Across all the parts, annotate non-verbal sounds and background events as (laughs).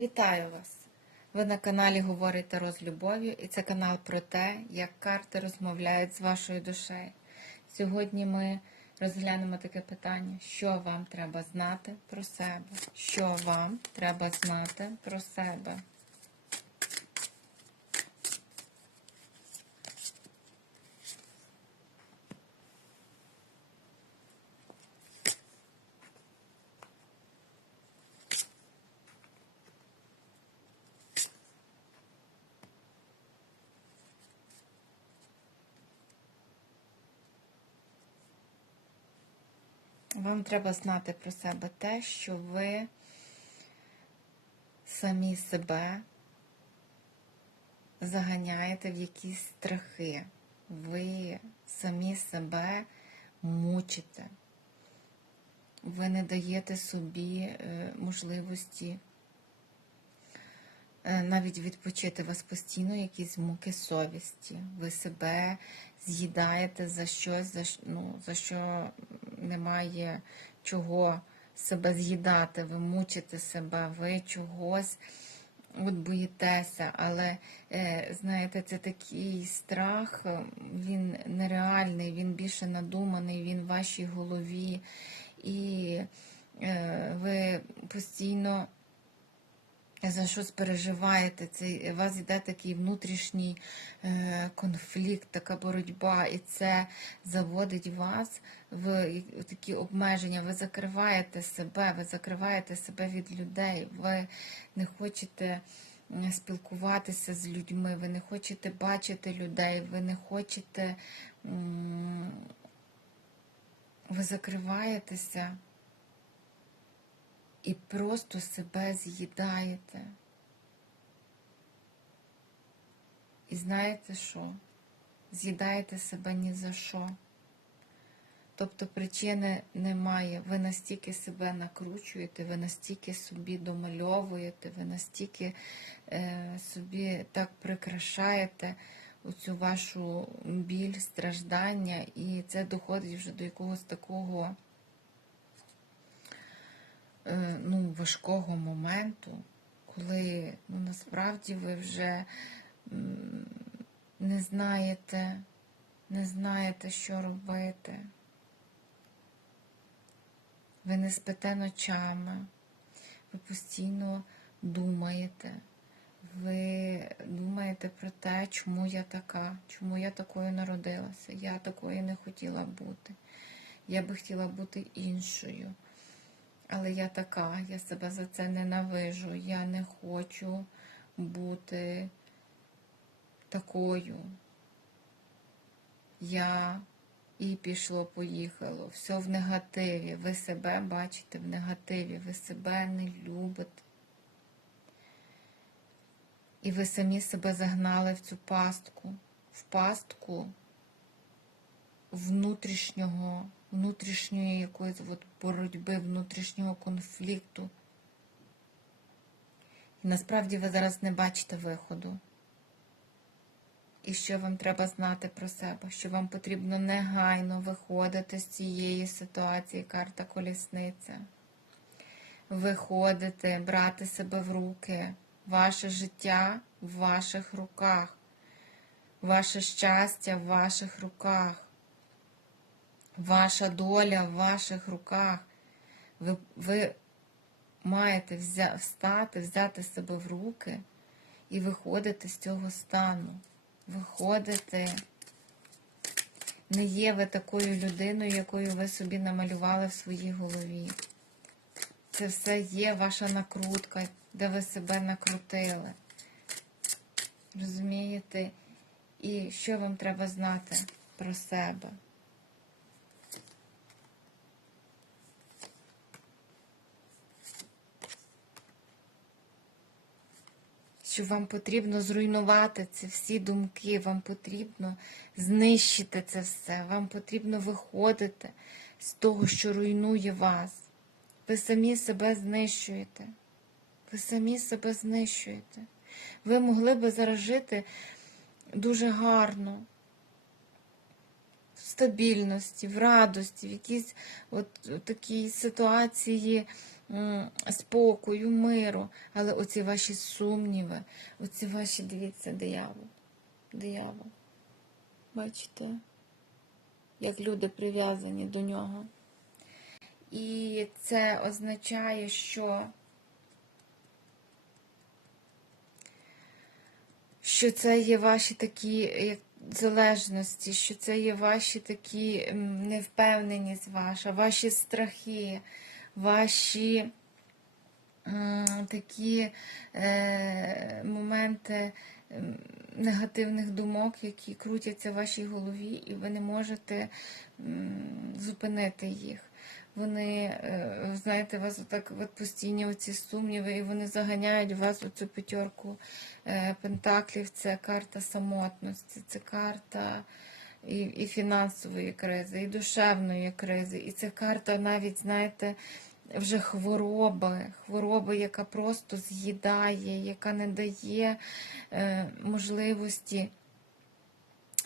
Вітаю вас! Ви на каналі Говорить Таро з любов'ю, і це канал про те, як карти розмовляють з вашою душею. Сьогодні ми розглянемо таке питання, що вам треба знати про себе. Що вам треба знати про себе? Вам треба знати про себе те, що ви самі себе заганяєте в якісь страхи. Ви самі себе мучите. Ви не даєте собі е, можливості е, навіть відпочити вас постійно якісь муки совісті. Ви себе з'їдаєте за щось, за, ну, за що немає чого себе з'їдати, ви мучите себе, ви чогось от боїтеся, але е, знаєте, це такий страх, е, він нереальний, він більше надуманий, він в вашій голові, і е, ви постійно за щось переживаєте, це у вас йде такий внутрішній е, конфлікт, така боротьба, і це заводить вас в такі обмеження. Ви закриваєте себе, ви закриваєте себе від людей, ви не хочете спілкуватися з людьми, ви не хочете бачити людей, ви не хочете. Ви закриваєтеся і просто себе з'їдаєте. І знаєте що? З'їдаєте себе ні за що. Тобто причини немає. Ви настільки себе накручуєте, ви настільки собі домальовуєте, ви настільки е, собі так прикрашаєте оцю вашу біль, страждання, і це доходить вже до якогось такого ну, важкого моменту, коли ну, насправді ви вже не знаєте, не знаєте, що робити. Ви не спите ночами, ви постійно думаєте. Ви думаєте про те, чому я така, чому я такою народилася. Я такою не хотіла бути. Я би хотіла бути іншою. Але я така, я себе за це ненавижу. Я не хочу бути такою. Я і пішло, поїхало. Все в негативі. Ви себе бачите в негативі, ви себе не любите. І ви самі себе загнали в цю пастку, в пастку внутрішнього, внутрішньої якоїсь от боротьби, внутрішнього конфлікту. І насправді ви зараз не бачите виходу. І що вам треба знати про себе, що вам потрібно негайно виходити з цієї ситуації, карта колісниця. Виходити, брати себе в руки. Ваше життя в ваших руках. Ваше щастя в ваших руках. Ваша доля в ваших руках. Ви, ви маєте взя, встати, взяти себе в руки і виходити з цього стану. Виходити. Не є ви такою людиною, якою ви собі намалювали в своїй голові. Це все є ваша накрутка, де ви себе накрутили. Розумієте? І що вам треба знати про себе? Що вам потрібно зруйнувати ці всі думки, вам потрібно знищити це все, вам потрібно виходити з того, що руйнує вас. Ви самі себе знищуєте. Ви самі себе знищуєте. Ви могли би зараз жити дуже гарно, в стабільності, в радості, в якійсь от, такій ситуації спокою, миру. Але оці ваші сумніви, оці ваші, дивіться, диявол. Диявол. Бачите, як люди прив'язані до нього. І це означає, що що це є ваші такі як залежності, що це є ваші такі невпевненість ваша, ваші страхи, ваші такі е, моменти негативних думок, які крутяться в вашій голові, і ви не можете зупинити їх. Вони, е, знаєте, вас отак от постійні оці сумніви, і вони заганяють вас у цю п'ятерку е, пентаклів. Це карта самотності, це карта і, і фінансової кризи, і душевної кризи. І це карта навіть, знаєте, вже хвороби, хвороби, яка просто з'їдає, яка не дає е, можливості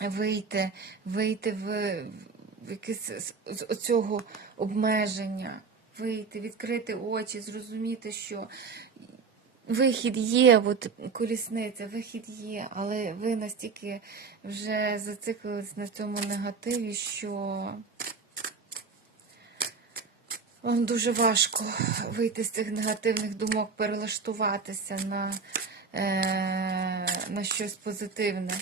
вийти, вийти в, в якесь з- оцього обмеження, вийти, відкрити очі, зрозуміти, що вихід є, от колісниця, вихід є, але ви настільки вже зациклились на цьому негативі, що вам дуже важко вийти з цих негативних думок, перелаштуватися на, е, на щось позитивне.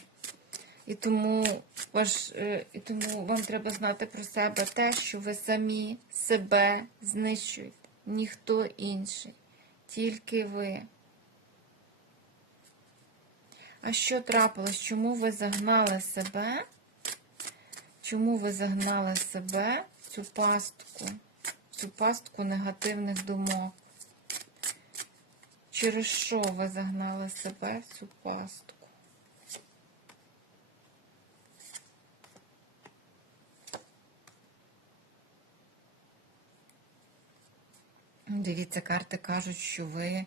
І тому, ваш, е, і тому вам треба знати про себе те, що ви самі себе знищуєте. Ніхто інший, тільки ви. А що трапилось? Чому ви загнали себе? Чому ви загнали себе в цю пастку, цю пастку негативних думок? Через що ви загнали себе в цю пастку? Дивіться, карти кажуть, що ви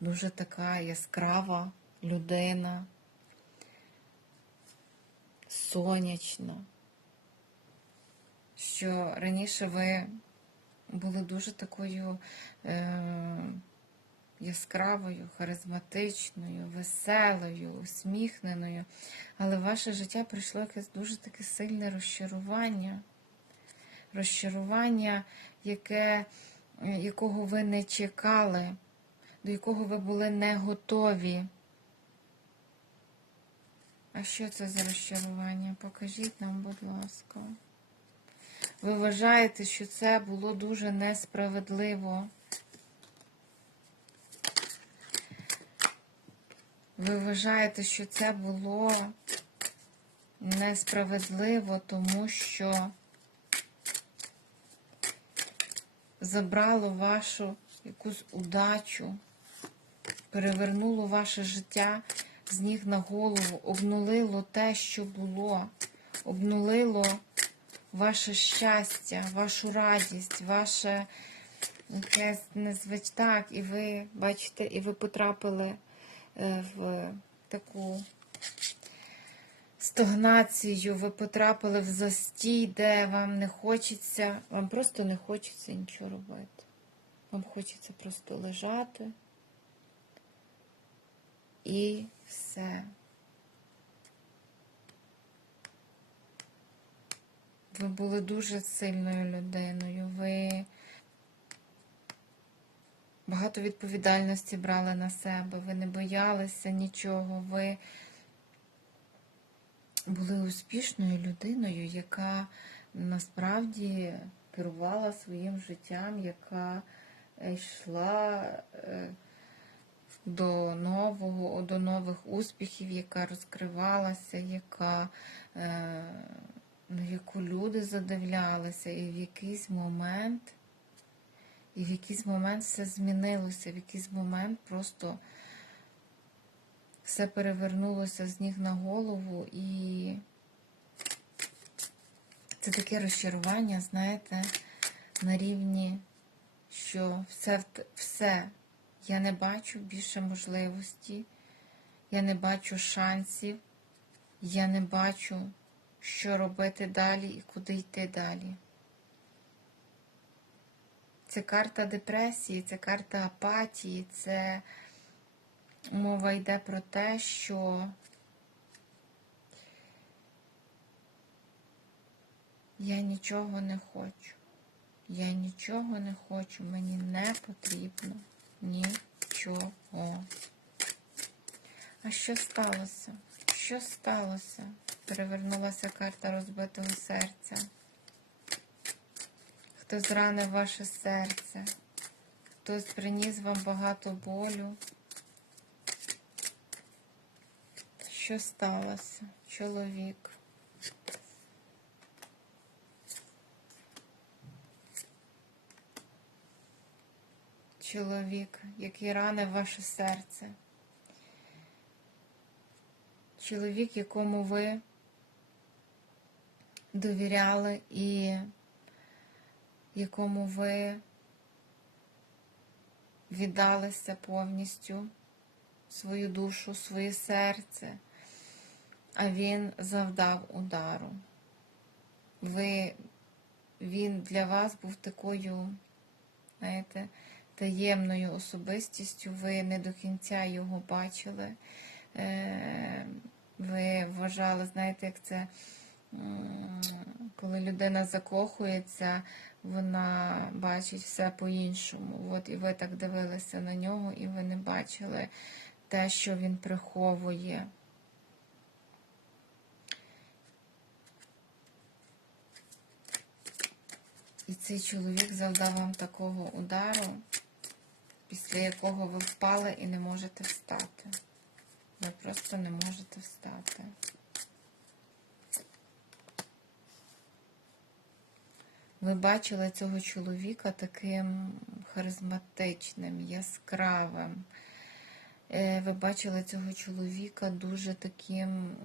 дуже така яскрава людина, сонячна. Що раніше ви були дуже такою е, яскравою, харизматичною, веселою, усміхненою, але ваше життя прийшло якесь дуже таке сильне розчарування. Розчарування, яке, е, якого ви не чекали, до якого ви були не готові. А що це за розчарування? Покажіть нам, будь ласка. Ви вважаєте, що це було дуже несправедливо. Ви вважаєте, що це було несправедливо, тому що забрало вашу якусь удачу, перевернуло ваше життя з ніг на голову, обнулило те, що було, обнулило ваше щастя, вашу радість, ваше якесь незвич... Так, і ви бачите, і ви потрапили е, в таку стагнацію, ви потрапили в застій, де вам не хочеться, вам просто не хочеться нічого робити. Вам хочеться просто лежати і все. Ви були дуже сильною людиною. Ви багато відповідальності брали на себе, ви не боялися нічого. Ви були успішною людиною, яка насправді керувала своїм життям, яка йшла е, до нового, до нових успіхів, яка розкривалася, яка, е, на яку люди задивлялися, і в якийсь момент, і в якийсь момент все змінилося, в якийсь момент просто все перевернулося з ніг на голову, і це таке розчарування, знаєте, на рівні, що все, все, я не бачу більше можливості, я не бачу шансів, я не бачу, що робити далі і куди йти далі. Це карта депресії, це карта апатії, це мова йде про те, що я нічого не хочу. Я нічого не хочу, мені не потрібно нічого. А що сталося? Що сталося? Перевернулася карта розбитого серця. Хто зранив ваше серце? Хтось приніс вам багато болю. Що сталося? Чоловік. Чоловік, який ранив ваше серце. Чоловік, якому ви довіряли і якому ви віддалися повністю свою душу, своє серце, а він завдав удару. Ви, Він для вас був такою, знаєте, таємною особистістю, ви не до кінця його бачили. Е, Ви вважали, знаєте, як це, коли людина закохується, вона бачить все по-іншому. От і ви так дивилися на нього, і ви не бачили те, що він приховує. І цей чоловік завдав вам такого удару, після якого ви впали і не можете встати. Ви просто не можете встати. Ви бачили цього чоловіка таким харизматичним, яскравим. Е, Ви бачили цього чоловіка дуже таким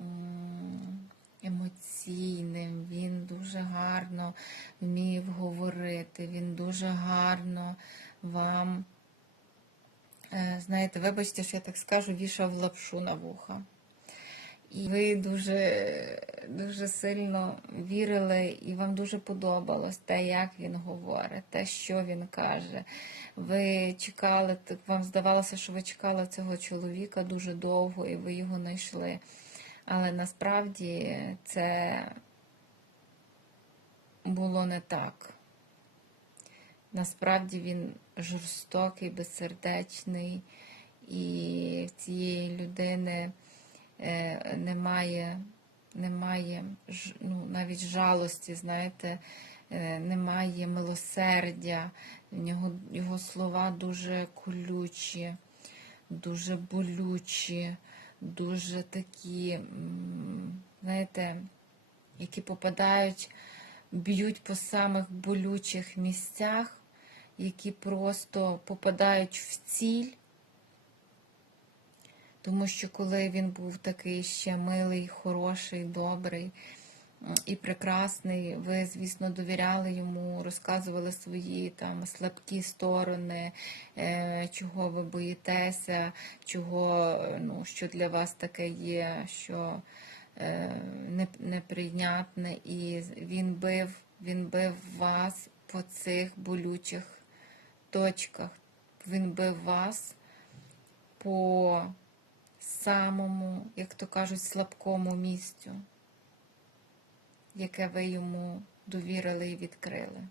емоційним. Він дуже гарно вмів говорити, він дуже гарно вам, е, знаєте, вибачте, що я так скажу, вішав лапшу на вуха. І ви дуже, дуже сильно вірили, і вам дуже подобалось те, як він говорить, те, що він каже. Ви чекали, вам здавалося, що ви чекали цього чоловіка дуже довго, і ви його знайшли. Але насправді це було не так. Насправді він жорстокий, безсердечний, і цієї людини немає, немає ж- ну, навіть жалості, знаєте, е, немає милосердя. В нього, його слова дуже колючі, дуже болючі, дуже такі, знаєте, які попадають, б'ють по самих болючих місцях, які просто попадають в ціль. Тому що коли він був такий ще милий, хороший, добрий і прекрасний, ви, звісно, довіряли йому, розказували свої там слабкі сторони, е, чого ви боїтеся, чого, е, ну, що для вас таке є, що е, неприйнятне. І він бив, він бив вас по цих болючих точках. Він бив вас по самому, як то кажуть, слабкому місцю, яке ви йому довірили і відкрили.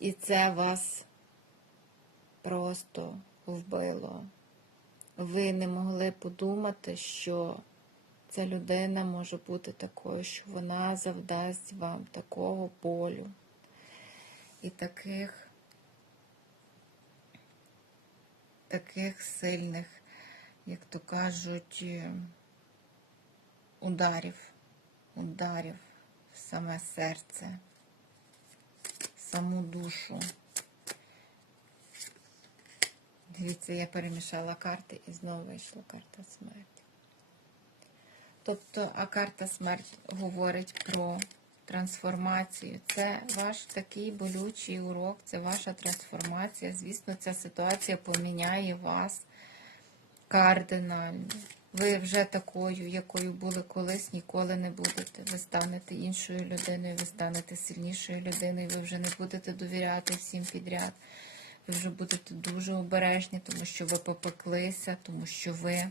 І це вас просто вбило. Ви не могли подумати, що ця людина може бути такою, що вона завдасть вам такого болю і таких, таких сильних, як то кажуть, е, ударів, ударів в саме серце, в саму душу. Дивіться, я перемішала карти і знову вийшла карта смерті. Тобто, а карта смерть говорить про трансформацію. Це ваш такий болючий урок, це ваша трансформація. Звісно, ця ситуація поміняє вас кардинально. Ви вже такою, якою були колись, ніколи не будете. Ви станете іншою людиною, ви станете сильнішою людиною, ви вже не будете довіряти всім підряд. Ви вже будете дуже обережні, тому що ви попеклися, тому що ви.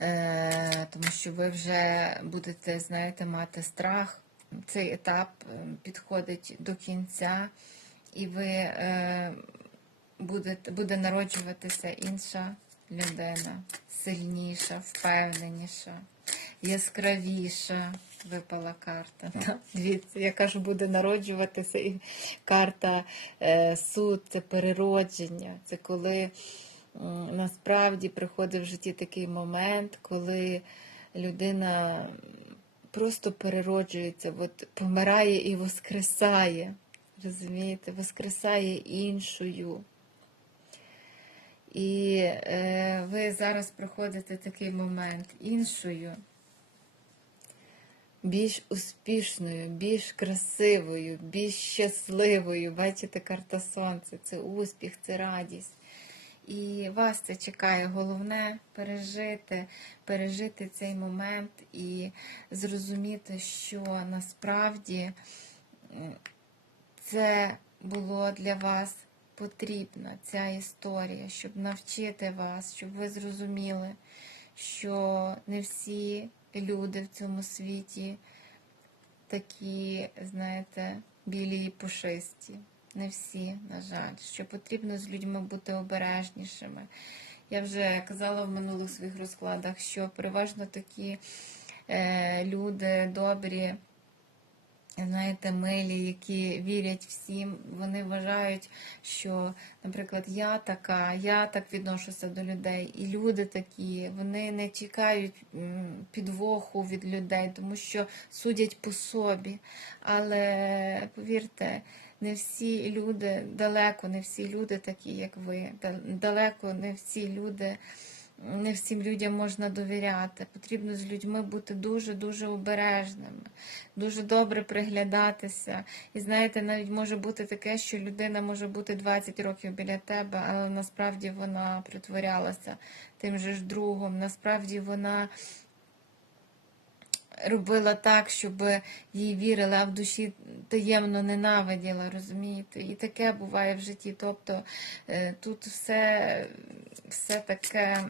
Е, тому що ви вже будете, знаєте, мати страх. Цей етап е, підходить до кінця, і ви е, будете, буде народжуватися інша людина, сильніша, впевненіша, яскравіша. Випала карта. Да? Дивіться, яка ж буде народжуватися, і карта е, суд, це переродження. Це коли м, насправді приходить в житті такий момент, коли людина просто перероджується, от помирає і воскресає. Розумієте, воскресає іншою. І е, ви зараз проходите такий момент іншою, більш успішною, більш красивою, більш щасливою. Бачите, карта сонця це успіх, це радість. І вас це чекає. Головне пережити, пережити цей момент і зрозуміти, що насправді це було для вас потрібно, ця історія, щоб навчити вас, щоб ви зрозуміли, що не всі люди в цьому світі такі, знаєте, білі і пушисті. Не всі, на жаль, що потрібно з людьми бути обережнішими. Я вже казала в минулих своїх розкладах, що переважно такі е, люди добрі, знаєте, милі, які вірять всім, вони вважають, що, наприклад, я така, я так відношуся до людей, і люди такі, вони не чекають підвоху від людей, тому що судять по собі. Але повірте, не всі люди, далеко не всі люди такі, як ви. Далеко не всі люди, не всім людям можна довіряти. Потрібно з людьми бути дуже-дуже обережними, дуже добре приглядатися. І знаєте, навіть може бути таке, що людина може бути 20 років біля тебе, але насправді вона притворялася тим же ж другом. Насправді вона робила так, щоб їй вірили, а в душі таємно ненавиділа, розумієте? І таке буває в житті. Тобто е, тут все, все таке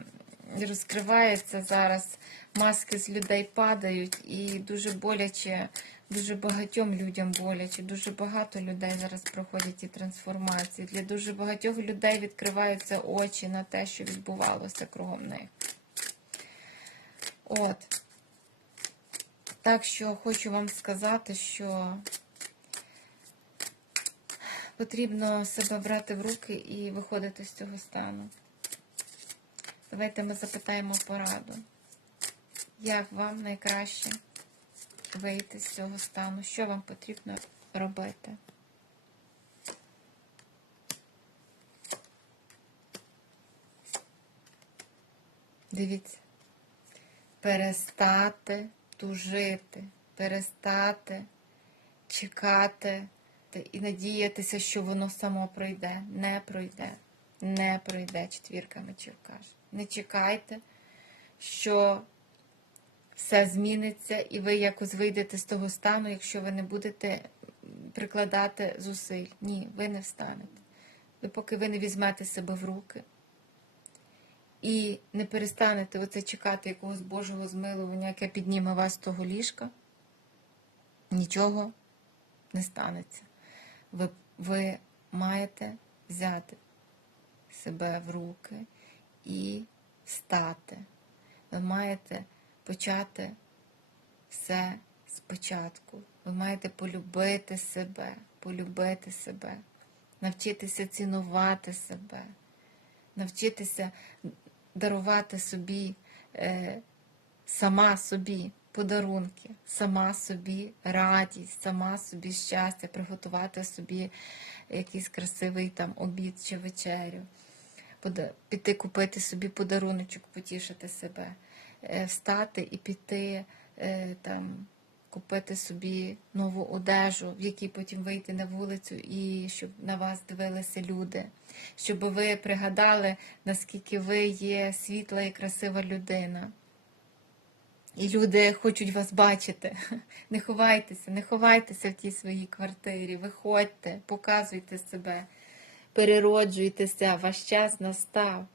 розкривається зараз, маски з людей падають, і дуже боляче, дуже багатьом людям боляче, дуже багато людей зараз проходять ці трансформації. Для дуже багатьох людей відкриваються очі на те, що відбувалося кругом них. От. Так що хочу вам сказати, що потрібно себе брати в руки і виходити з цього стану. Давайте ми запитаємо пораду. Як вам найкраще вийти з цього стану? Що вам потрібно робити? Дивіться перестати тужити, перестати чекати і надіятися, що воно само пройде. Не пройде. Не пройде четвірка мечів каже. Не чекайте, що все зміниться, і ви якось вийдете з того стану, якщо ви не будете прикладати зусиль. Ні, ви не встанете. Ви поки ви не візьмете себе в руки і не перестанете оце чекати якогось Божого змилування, яке підніме вас з того ліжка, нічого не станеться. Ви, ви маєте взяти себе в руки і стати. Ви маєте почати все спочатку. Ви маєте полюбити себе, полюбити себе, навчитися цінувати себе, навчитися дарувати собі, е, сама собі подарунки, сама собі радість, сама собі щастя, приготувати собі якийсь красивий там обід чи вечерю, піти купити собі подаруночок, потішити себе, е, встати і піти е, там купити собі нову одежу, в якій потім вийти на вулицю і щоб на вас дивилися люди, щоб ви пригадали, наскільки ви є світла і красива людина. І люди хочуть вас бачити. (laughs) Не ховайтеся, не ховайтеся в тій своїй квартирі. Виходьте, показуйте себе, перероджуйтеся, ваш час настав.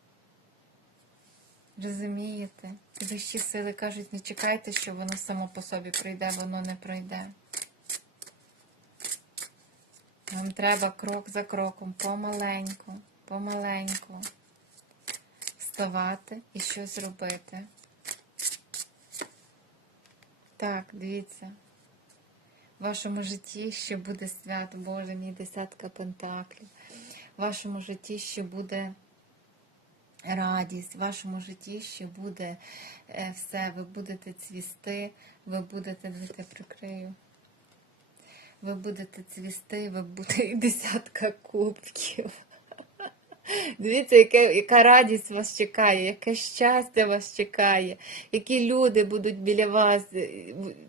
Розумієте? Вищі сили кажуть, не чекайте, що воно само по собі прийде, воно не пройде. Вам треба крок за кроком, помаленьку, помаленьку вставати і щось робити. Так, дивіться. В вашому житті ще буде свято, Боже мій десятка пентаклів. В вашому житті ще буде радість, в вашому житті ще буде е, все. Ви будете цвісти, ви будете жити прикрию. Ви будете цвісти, ви будете (laughs) десятка кубків. Дивіться, яке, яка радість вас чекає, яке щастя вас чекає, які люди будуть біля вас е,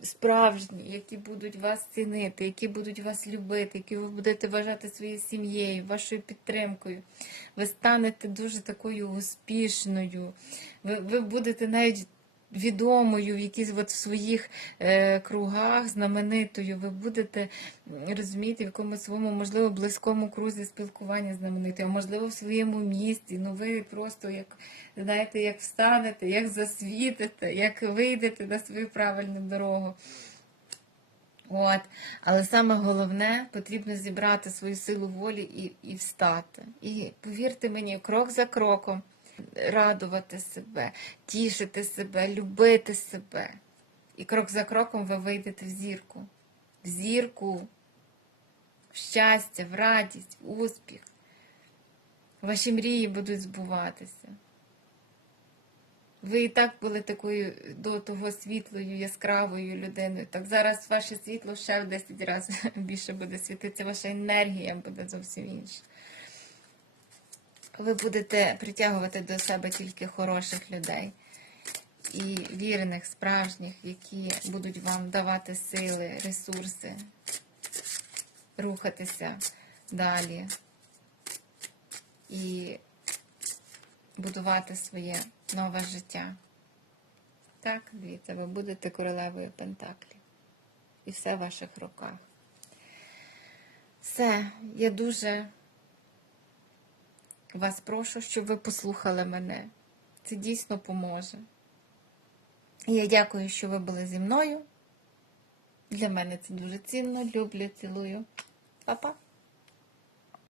справжні, які будуть вас цінити, які будуть вас любити, які ви будете вважати своєю сім'єю, вашою підтримкою. Ви станете дуже такою успішною. Ви, ви будете навіть відомою в якісь от в своїх е, кругах, знаменитою. Ви будете м, розумієте, в якомусь своєму, можливо, близькому крузі спілкування знаменитою, а можливо, в своєму місті. Ну ви просто як знаєте, як встанете, як засвітите, як вийдете на свою правильну дорогу. От. Але саме головне, потрібно зібрати свою силу волі і, і встати. І повірте мені, крок за кроком радувати себе, тішити себе, любити себе. І крок за кроком ви вийдете в зірку. В зірку, в щастя, в радість, в успіх. Ваші мрії будуть збуватися. Ви і так були такою до того світлою, яскравою людиною. Так зараз ваше світло ще в 10 разів (laughs) більше буде світитися, ваша енергія буде зовсім інша. Ви будете притягувати до себе тільки хороших людей і вірних, справжніх, які будуть вам давати сили, ресурси, рухатися далі і будувати своє нове життя. Так, дивіться, ви будете королевою Пентаклів. І все в ваших руках. Все, я дуже вас прошу, щоб ви послухали мене. Це дійсно поможе. Я дякую, що ви були зі мною. Для мене це дуже цінно. Люблю, цілую. Па-па!